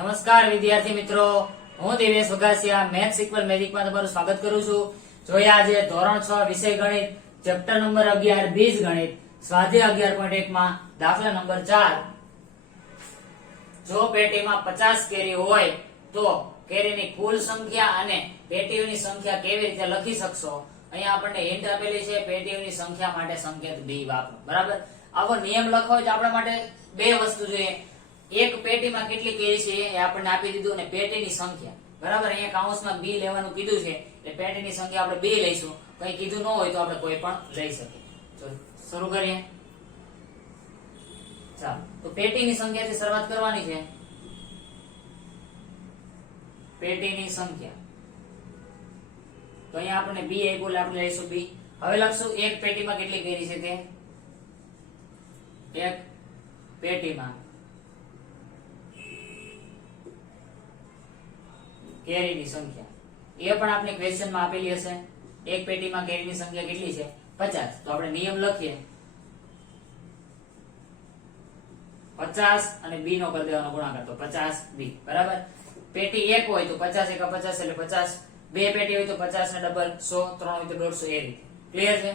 નમસ્કાર, વિદ્યાર્થી મિત્રો. હું દિવેશ વગાસિયા મેથ્સ ઇક્વલ મેજિકમાં તમારું સ્વાગત કરું છું. જોઈએ આજે ધોરણ છ વિષય ગણિત, ચેપ્ટર નંબર અગિયાર, બીજ ગણિત. સ્વાધ્યાય અગિયાર પોઈન્ટ એક માં દાખલા નંબર ચાર. જો પેટીમાં પચાસ કેરી હોય, તો કેરીની કુલ સંખ્યા અને પેટીઓની સંખ્યા કેવી રીતે લખી શકશો? અહીંયા આપણને હિન્ટ આપેલી છે, પેટીઓની સંખ્યા માટે સંકેત બી વાપરો. બરાબર? આવો નિયમ લખો આપણા માટે બે વસ્તુ જોઈએ. એક પેટીમાં કેટલી કેરી છે એ આપણને આપી દીધું અને પેટીની સંખ્યા. બરાબર? અહીંયા કાઉન્સમાં બી લેવાનું કીધું છે, એટલે પેટીની સંખ્યા આપણે બે લઈશું. કઈ કીધું ન હોય તો આપણે કોઈ પણ લઈ શકીએ. શરૂ કરીએ. ચાલો. તો પેટીની સંખ્યાથી શરૂઆત કરવાની છે. પેટીની સંખ્યા. તો અહીંયા આપણને બી એ બોલે આપણે લઈશું બી. હવે લખશું એક પેટીમાં કેટલી કેરી છે તે? એક પેટીમાં. કેરીની સંખ્યા. એ પણ આપણે ક્વેશ્ચનમાં આપેલી હશે. એક પેટીમાં કેરીની સંખ્યા કેટલી છે? પચાસ. તો આપણે નિયમ લખીએ. પચાસ અને બી નો કરી દેવાનો ગુણાકાર. તો પચાસ બી. બરાબર? પેટી એક હોય તો પચાસ એકા પચાસ એટલે પચાસ. બે પેટી હોય તો પચાસ ને ડબલ સો. ત્રણ હોય તો દોઢસો એ રીતે. ક્લિયર છે?